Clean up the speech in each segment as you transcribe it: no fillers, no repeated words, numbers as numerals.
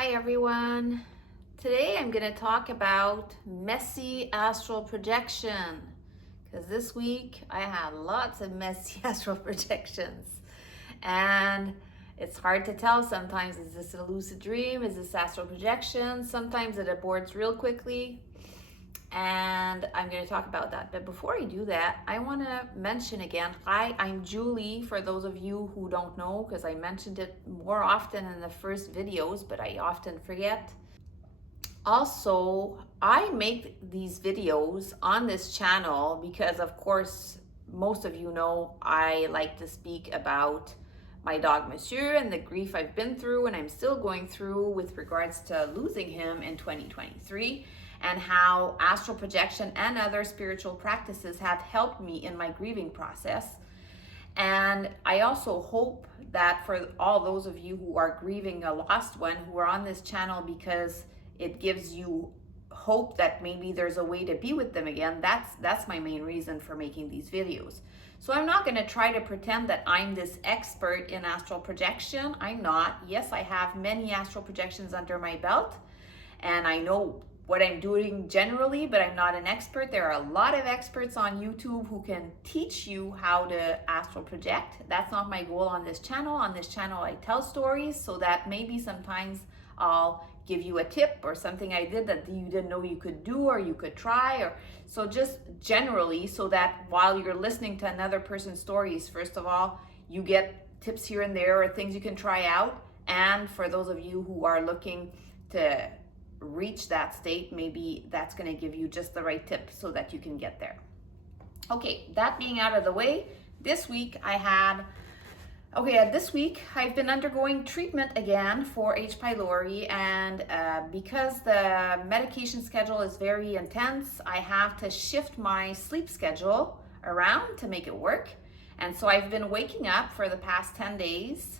Hi everyone. Today I'm going to talk about messy astral projection because this week I had lots of messy astral projections and it's hard to tell sometimes, is this a lucid dream, is this astral projection? Sometimes it aborts real quickly, and I'm going to talk about that. But before I do that, I want to mention again, hi, I'm Julie, for those of you who don't know, because I mentioned it more often in the first videos, but I often forget. Also, I make these videos on this channel because, of course, most of you know I like to speak about my dog Monsieur and the grief I've been through and I'm still going through with regards to losing him in 2023, and how astral projection and other spiritual practices have helped me in my grieving process. And I also hope that for all those of you who are grieving a lost one who are on this channel, because it gives you hope that maybe there's a way to be with them again. That's my main reason for making these videos. So I'm not going to try to pretend that I'm this expert in astral projection. I'm not. Yes, I have many astral projections under my belt and I know what I'm doing generally, but I'm not an expert. There are a lot of experts on YouTube who can teach you how to astral project. That's not my goal on this channel. On this channel, I tell stories so that maybe sometimes I'll give you a tip or something I did that you didn't know you could do or you could try, or so just generally, so that while you're listening to another person's stories, first of all, you get tips here and there or things you can try out. And for those of you who are looking to reach that state, maybe that's going to give you just the right tip so that you can get there. Okay, that being out of the way, this week I've been undergoing treatment again for H. pylori, and because the medication schedule is very intense, I have to shift my sleep schedule around to make it work. And so I've been waking up for the past 10 days,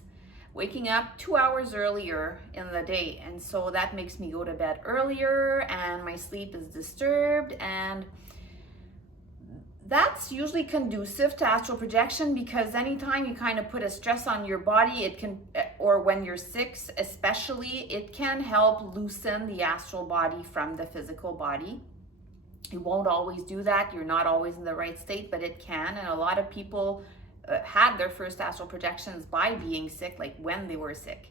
waking up 2 hours earlier in the day. And so that makes me go to bed earlier and my sleep is disturbed, and that's usually conducive to astral projection, because anytime you kind of put a stress on your body, it can, or when you're sick especially, it can help loosen the astral body from the physical body. It won't always do that. You're not always in the right state, but it can. And a lot of people had their first astral projections by being sick, like when they were sick.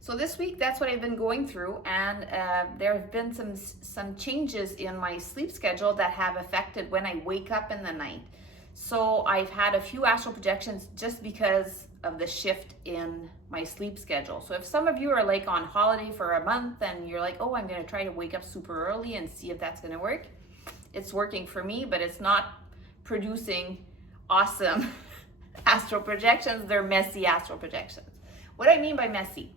So this week, that's what I've been going through, and there have been some changes in my sleep schedule that have affected when I wake up in the night. So I've had a few astral projections just because of the shift in my sleep schedule. So if some of you are like on holiday for a month and you're like, oh, I'm going to try to wake up super early and see if that's going to work, it's working for me, but it's not producing awesome astral projections. They're messy astral projections. What do I mean by messy?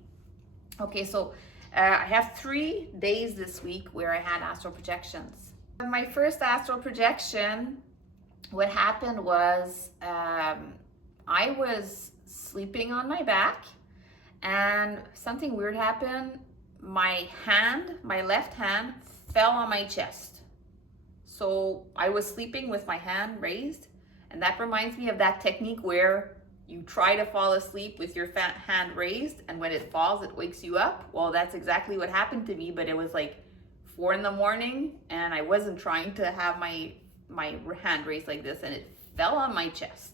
Okay, so I have 3 days this week where I had astral projections. My first astral projection, what happened was I was sleeping on my back and something weird happened. My left hand fell on my chest. So I was sleeping with my hand raised, and that reminds me of that technique where you try to fall asleep with your hand raised, and when it falls, it wakes you up. Well, that's exactly what happened to me, but it was like 4 a.m, and I wasn't trying to have my hand raised like this, and it fell on my chest.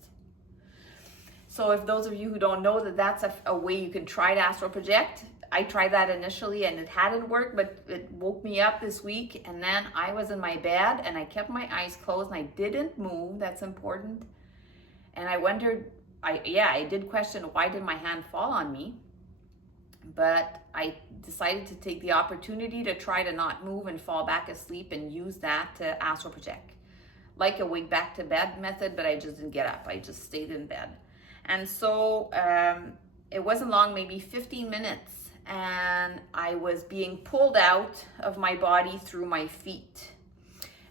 So if those of you who don't know that that's a way you can try to astral project, I tried that initially and it hadn't worked, but it woke me up this week, and then I was in my bed and I kept my eyes closed and I didn't move. That's important. And I wondered, I did question, why did my hand fall on me? But I decided to take the opportunity to try to not move and fall back asleep and use that to astral project. Like a wake back to bed method, but I just didn't get up. I just stayed in bed. And so it wasn't long, maybe 15 minutes, and I was being pulled out of my body through my feet.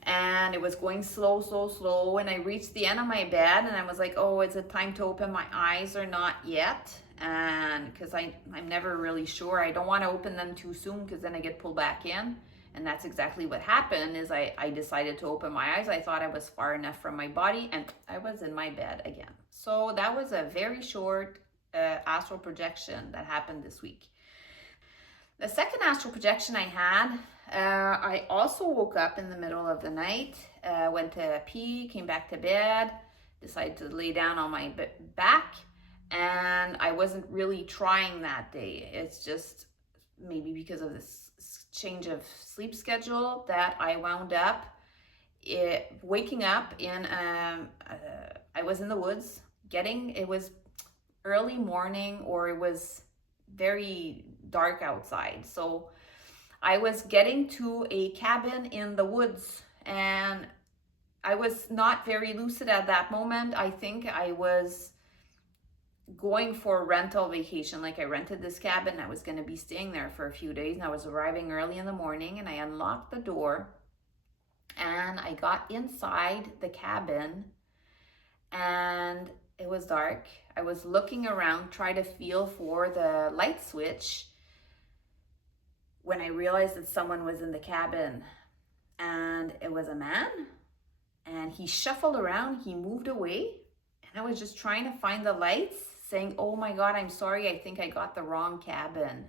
And it was going slow, slow, slow. And I reached the end of my bed and I was like, oh, is it time to open my eyes or not yet? And because I'm never really sure. I don't want to open them too soon because then I get pulled back in. And that's exactly what happened, is I decided to open my eyes. I thought I was far enough from my body and I was in my bed again. So that was a very short astral projection that happened this week. The second astral projection I had, I also woke up in the middle of the night, went to pee, came back to bed, decided to lay down on my back, and I wasn't really trying that day. It's just maybe because of this change of sleep schedule that I wound up waking up in, I was in the woods, it was early morning, or it was very dark outside. So I was getting to a cabin in the woods, and I was not very lucid at that moment. I think I was going for a rental vacation. Like, I rented this cabin. I was going to be staying there for a few days, and I was arriving early in the morning, and I unlocked the door and I got inside the cabin, and it was dark. I was looking around, trying to feel for the light switch, when I realized that someone was in the cabin, and it was a man, and he shuffled around, he moved away, and I was just trying to find the lights, saying, oh my God, I'm sorry, I think I got the wrong cabin.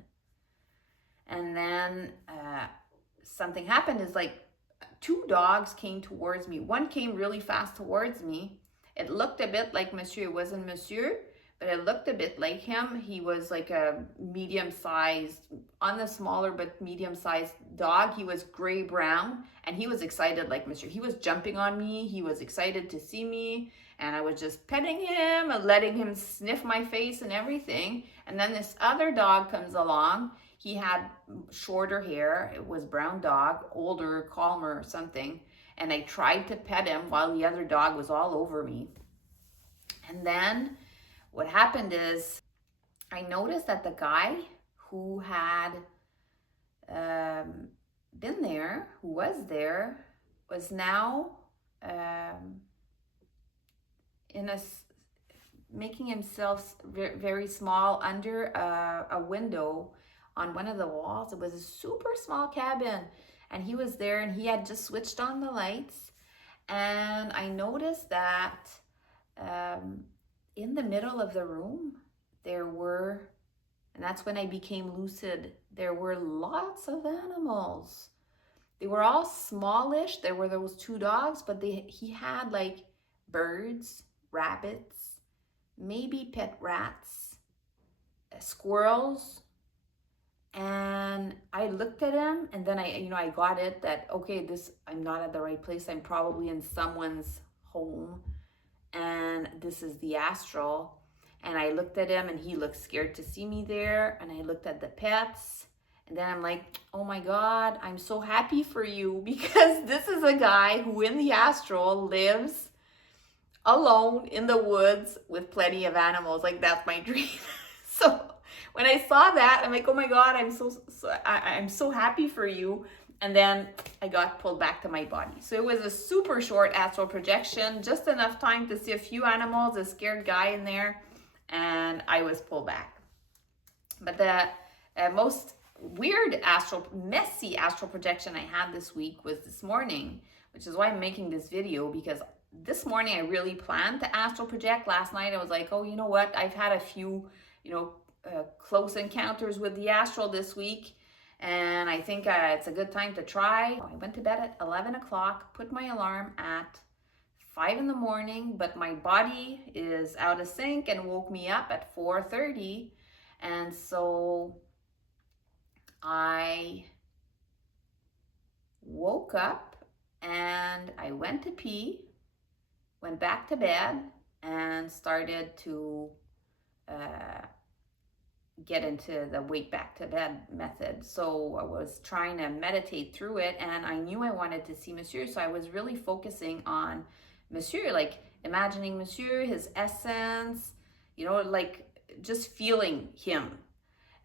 And then something happened. Is like, two dogs came towards me. One came really fast towards me. It looked a bit like Monsieur. It wasn't Monsieur, but it looked a bit like him. He was like a medium-sized, on the smaller but medium-sized dog. He was gray-brown, and he was excited like Monsieur. He was jumping on me. He was excited to see me, and I was just petting him and letting him sniff my face and everything. And then this other dog comes along. He had shorter hair. It was brown dog, older, calmer or something. And I tried to pet him while the other dog was all over me. And then what happened is, I noticed that the guy who had been there, who was there, was now making himself very small under a window on one of the walls. It was a super small cabin, and he was there, and he had just switched on the lights. And I noticed that in the middle of the room, there were, and that's when I became lucid, there were lots of animals. They were all smallish. There were those two dogs, but he had like birds, rabbits, maybe pet rats, squirrels. And I looked at him, and then I got it that, okay, I'm not at the right place. I'm probably in someone's home, and this is the astral. And I looked at him, and he looked scared to see me there. And I looked at the pets, and then I'm like, oh my God, I'm so happy for you, because this is a guy who in the astral lives alone in the woods with plenty of animals. Like, that's my dream. So when I saw that, I'm like, oh my God, I'm so happy for you. And then I got pulled back to my body. So it was a super short astral projection, just enough time to see a few animals, a scared guy in there, and I was pulled back. But the most weird messy astral projection I had this week was this morning, which is why I'm making this video, because this morning I really planned to astral project. Last night I was like, oh, you know what? I've had a few, close encounters with the astral this week, and I think it's a good time to try. I went to bed at 11 o'clock, put my alarm at 5 in the morning, but my body is out of sync and woke me up at 4:30. And so I woke up and I went to pee, went back to bed, and started to get into the wake back to bed method. So I was trying to meditate through it, and I knew I wanted to see Monsieur. So I was really focusing on Monsieur, like imagining Monsieur, his essence, like just feeling him,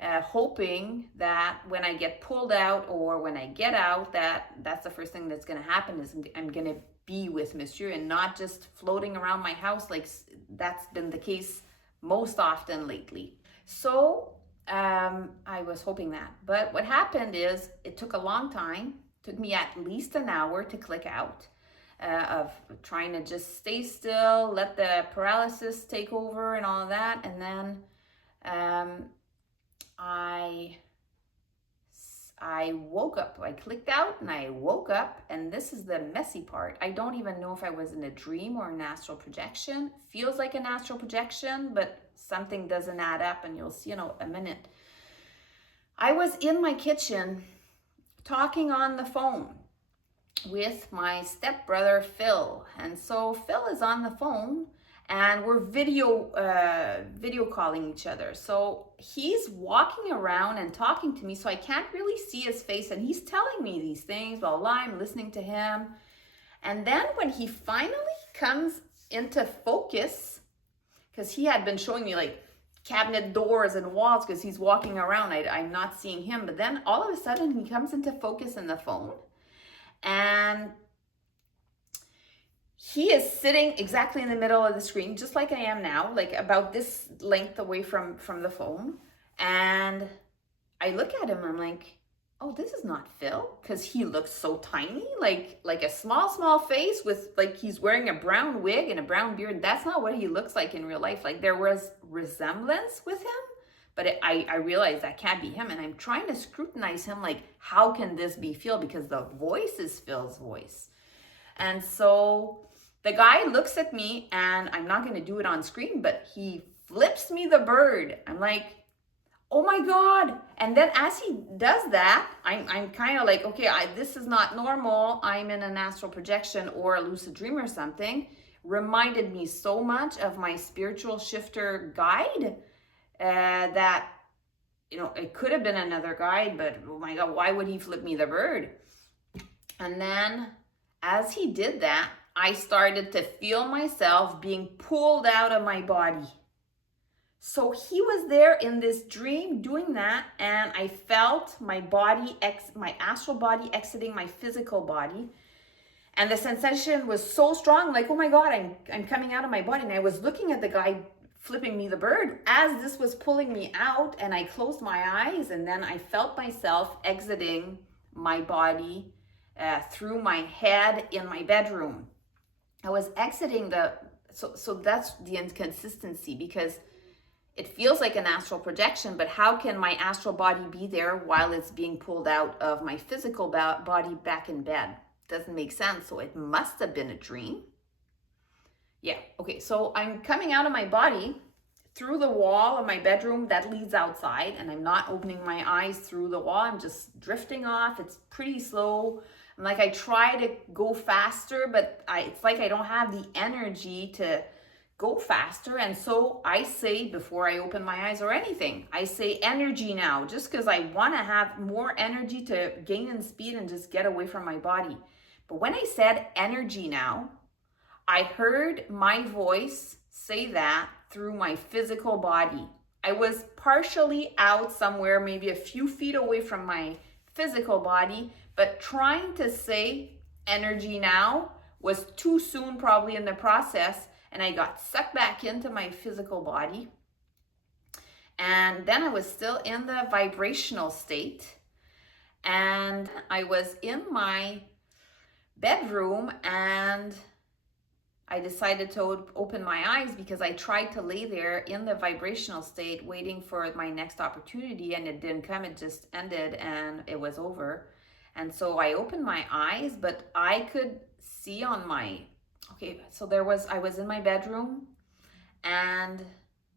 hoping that when I get pulled out or when I get out, that's the first thing that's going to happen, is I'm going to be with Monsieur and not just floating around my house like that's been the case most often lately. So I was hoping that. But what happened is, it took a long time. It took me at least an hour to click out of trying to just stay still, let the paralysis take over and all of that. And then I I woke up. I clicked out and I woke up, and this is the messy part. I don't even know if I was in a dream or an astral projection. Feels like an astral projection, but something doesn't add up, and you'll see in a minute. I was in my kitchen talking on the phone with my stepbrother Phil, and so Phil is on the phone and we're video calling each other. So he's walking around and talking to me, so I can't really see his face, and he's telling me these things while I'm listening to him. And then when he finally comes into focus, because he had been showing me like cabinet doors and walls because he's walking around, I'm not seeing him, but then all of a sudden he comes into focus in the phone, and he is sitting exactly in the middle of the screen, just like I am now, like about this length away from the phone. And I look at him, I'm like, oh, this is not Phil, because he looks so tiny, like a small face with, like, he's wearing a brown wig and a brown beard. That's not what he looks like in real life. Like, there was resemblance with him, but I realized that can't be him. And I'm trying to scrutinize him, like, how can this be Phil? Because the voice is Phil's voice. And so the guy looks at me, and I'm not going to do it on screen, but he flips me the bird. I'm like, oh my God. And then as he does that, I'm kind of like, okay, this is not normal. I'm in an astral projection or a lucid dream or something. Reminded me so much of my spiritual shifter guide that, it could have been another guide, but oh my God, why would he flip me the bird? And then as he did that, I started to feel myself being pulled out of my body. So he was there in this dream doing that, and I felt my body, my astral body exiting my physical body. And the sensation was so strong, like, oh my God, I'm coming out of my body. And I was looking at the guy flipping me the bird as this was pulling me out, and I closed my eyes, and then I felt myself exiting my body through my head in my bedroom. I was exiting so that's the inconsistency, because it feels like an astral projection, but how can my astral body be there while it's being pulled out of my physical body back in bed? Doesn't make sense. So it must have been a dream. Yeah, okay, so I'm coming out of my body through the wall of my bedroom that leads outside, and I'm not opening my eyes through the wall. I'm just drifting off. It's pretty slow. I'm like, I try to go faster, but it's like I don't have the energy to go faster. And so I say, before I open my eyes or anything, I say energy now, just because I want to have more energy to gain in speed and just get away from my body. But when I said energy now, I heard my voice say that through my physical body. I was partially out somewhere, maybe a few feet away from my physical body, but trying to say energy now was too soon probably in the process, and I got sucked back into my physical body. And then I was still in the vibrational state, and I was in my bedroom, and I decided to open my eyes because I tried to lay there in the vibrational state waiting for my next opportunity, and it didn't come. It just ended and it was over. And so I opened my eyes, but I could see on my, so I was in my bedroom, and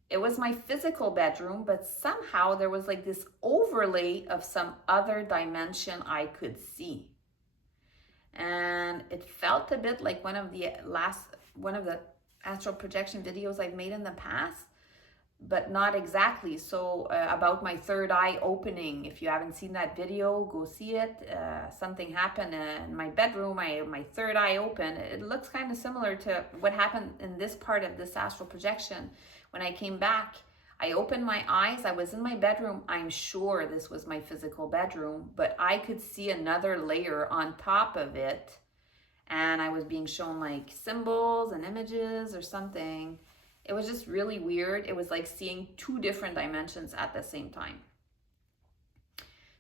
it was my physical bedroom, but somehow there was like this overlay of some other dimension I could see. And it felt a bit like one of the astral projection videos I've made in the past, but not exactly. So about my third eye opening, if you haven't seen that video, go see it. Something happened in my bedroom, my third eye opened. It looks kind of similar to what happened in this part of this astral projection. When I came back, I opened my eyes, I was in my bedroom. I'm sure this was my physical bedroom, but I could see another layer on top of it, and I was being shown like symbols and images or something. It was just really weird. It was like seeing two different dimensions at the same time.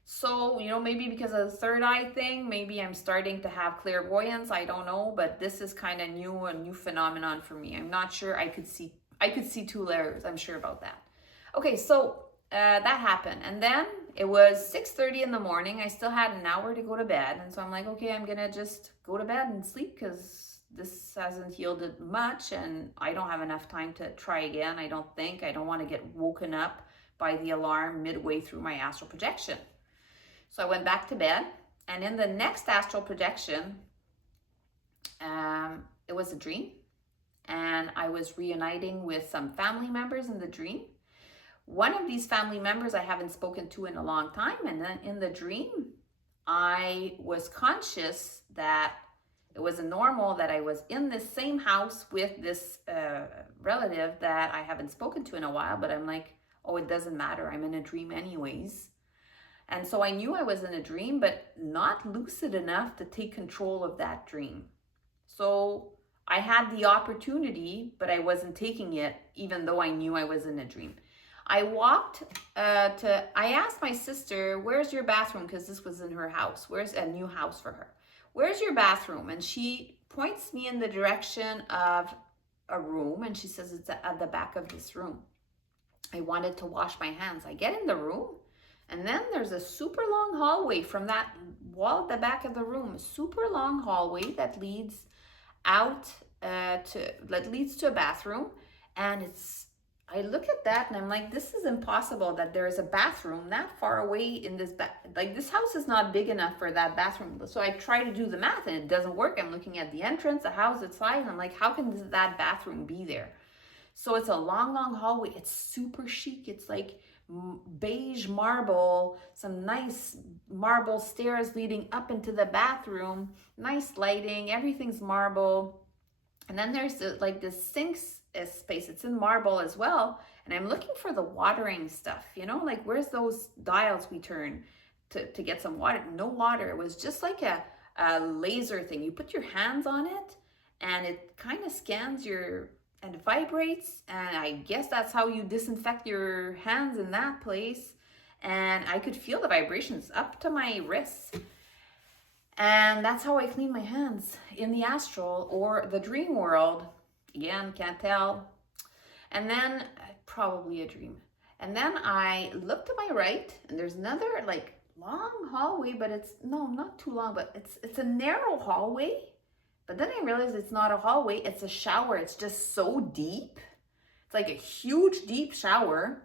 So, maybe because of the third eye thing, maybe I'm starting to have clairvoyance. I don't know, but this is kind of a new phenomenon for me. I'm not sure. I could see two layers. I'm sure about that. Okay, so that happened. And then It was 6:30 in the morning. I still had an hour to go to bed. And so I'm like, okay, I'm going to just go to bed and sleep because this hasn't yielded much and I don't have enough time to try again. I don't think. I don't want to get woken up by the alarm midway through my astral projection. So I went back to bed, and in the next astral projection, it was a dream, and I was reuniting with some family members in the dream. One of these family members I haven't spoken to in a long time, and then in the dream, I was conscious that it was normal that I was in this same house with this relative that I haven't spoken to in a while, but I'm like, oh, it doesn't matter. I'm in a dream anyways. And so I knew I was in a dream, but not lucid enough to take control of that dream. So I had the opportunity, but I wasn't taking it, even though I knew I was in a dream. I walked I asked my sister, where's your bathroom? Because this was in her house. Where's a new house for her? Where's your bathroom? And she points me in the direction of a room, and she says it's at the back of this room. I wanted to wash my hands. I get in the room, and then there's a super long hallway from that wall at the back of the room, a super long hallway that leads out that leads to a bathroom. And I look at that and I'm like, this is impossible that there is a bathroom that far away in this like this house is not big enough for that bathroom. So I try to do the math and it doesn't work. I'm looking at the entrance, the house outside, and I'm like, how can that bathroom be there? So it's a long hallway. It's super chic. It's like beige marble, some nice marble stairs leading up into the bathroom, nice lighting, everything's marble. And then there's this sink space. It's in marble as well. And I'm looking for the watering stuff, like where's those dials we turn to get some water? No water. It was just like a laser thing. You put your hands on it and it kind of scans and vibrates, and I guess that's how you disinfect your hands in that place. And I could feel the vibrations up to my wrists, and that's how I clean my hands in the astral or the dream world. Again, can't tell. And then probably a dream. And then I look to my right, and there's another long hallway, but it's not too long, but it's a narrow hallway. But then I realized it's not a hallway, it's a shower. It's just so deep. It's like a huge, deep shower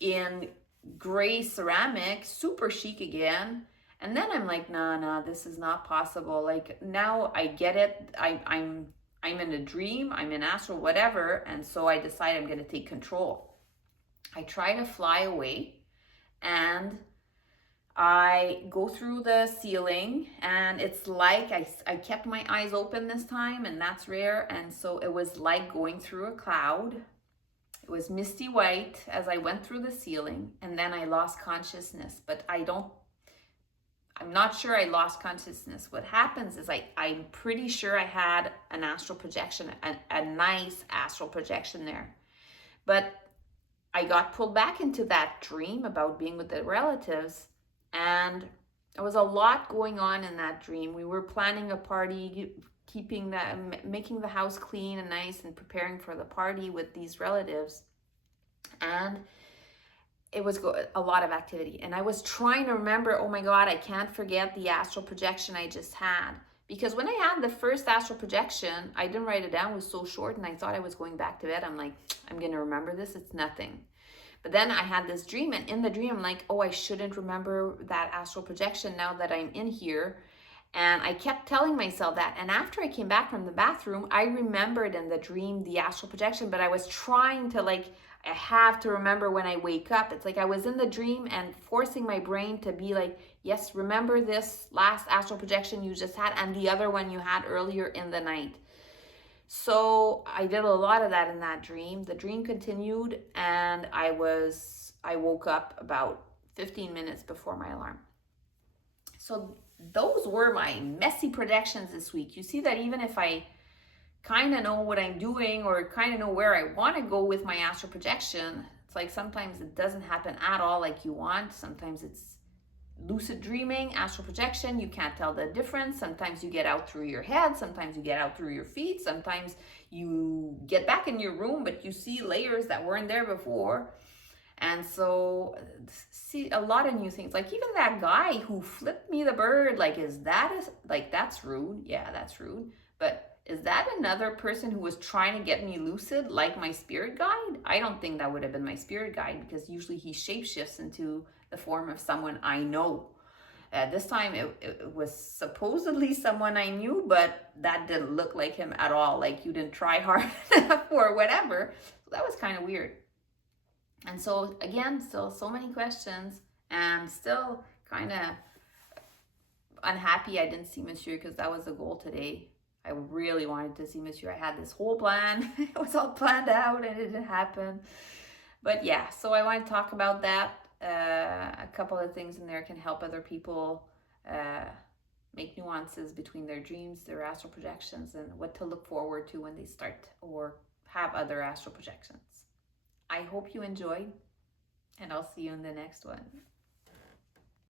in gray ceramic, super chic again. And then I'm like, nah, this is not possible. Like, now I get it. I'm in a dream, I'm in astral, whatever. And so I decide I'm gonna take control. I try to fly away, and I go through the ceiling, and it's like I kept my eyes open this time, and that's rare. And so it was like going through a cloud. It was misty white as I went through the ceiling, and then I lost consciousness. But I'm not sure I lost consciousness. What happens is I'm pretty sure I had an astral projection, a nice astral projection there. But I got pulled back into that dream about being with the relatives. And there was a lot going on in that dream. We were planning a party, making the house clean and nice, and preparing for the party with these relatives. And it was a lot of activity. And I was trying to remember, oh my God, I can't forget the astral projection I just had. Because when I had the first astral projection, I didn't write it down. It was so short, and I thought I was going back to bed. I'm like, I'm going to remember this. It's nothing. But then I had this dream, and in the dream, I'm like, oh, I shouldn't remember that astral projection now that I'm in here. And I kept telling myself that. And after I came back from the bathroom, I remembered in the dream the astral projection, but I was trying to I have to remember when I wake up. It's like I was in the dream and forcing my brain to be like, yes, remember this last astral projection you just had and the other one you had earlier in the night. So I did a lot of that in that dream. The dream continued, and I woke up about 15 minutes before my alarm. So those were my messy projections this week. You see that even if I kind of know what I'm doing or kind of know where I want to go with my astral projection, it's like sometimes it doesn't happen at all like you want. Sometimes it's lucid dreaming, astral projection, you can't tell the difference. Sometimes you get out through your head, sometimes you get out through your feet, sometimes you get back in your room, but you see layers that weren't there before. And so, see, a lot of new things. Like even that guy who flipped me the bird, like, that's rude. Yeah, that's rude. But is that another person who was trying to get me lucid, like my spirit guide? I don't think that would have been my spirit guide, because usually he shapeshifts into the form of someone I know. This time it was supposedly someone I knew, but that didn't look like him at all. Like, you didn't try hard enough or whatever. So that was kind of weird. And so again, still so many questions, and still kind of unhappy I didn't see Monsieur, because that was the goal today. I really wanted to see Monsieur. I had this whole plan. It was all planned out and it didn't happen. But yeah, so I want to talk about that. A couple of things in there can help other people make nuances between their dreams, their astral projections, and what to look forward to when they start or have other astral projections. I hope you enjoyed, and I'll see you in the next one.